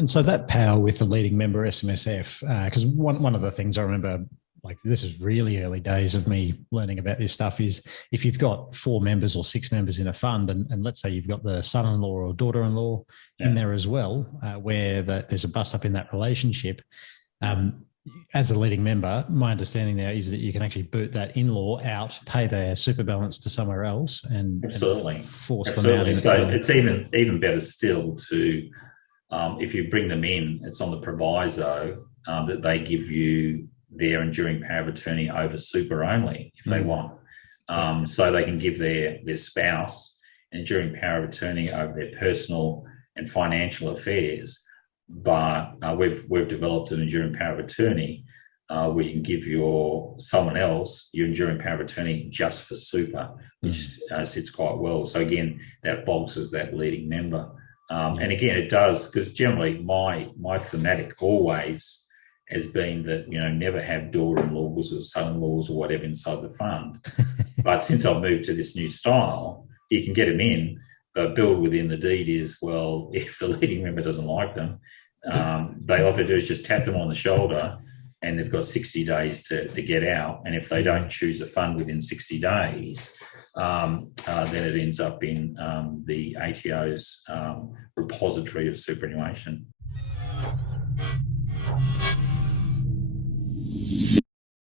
And so that power with the leading member SMSF, because one of the things I remember, like this is really early days of me learning about this stuff, is if you've got 4 members or 6 members in a fund, and let's say you've got the son-in-law or daughter-in-law in there as well, where there's a bust up in that relationship. As a leading member, my understanding now is that you can actually boot that in-law out, pay their super balance to somewhere else, and force them out. So it's even better still to, if you bring them in, it's on the proviso that they give you their enduring power of attorney over super only if they want. So they can give their spouse enduring power of attorney over their personal and financial affairs. But we've developed an enduring power of attorney where you can give someone else your enduring power of attorney just for super, which sits quite well. So again, that bolsters that leading member. And again, it does, because generally my thematic always has been that, never have daughter-in-laws or son-in-laws or whatever inside the fund. But since I've moved to this new style, you can get them in, but build within the deed is, well, if the leading member doesn't like them, they often do is just tap them on the shoulder, and they've got 60 days to get out. And if they don't choose a fund within 60 days, then it ends up in the ATO's repository of superannuation.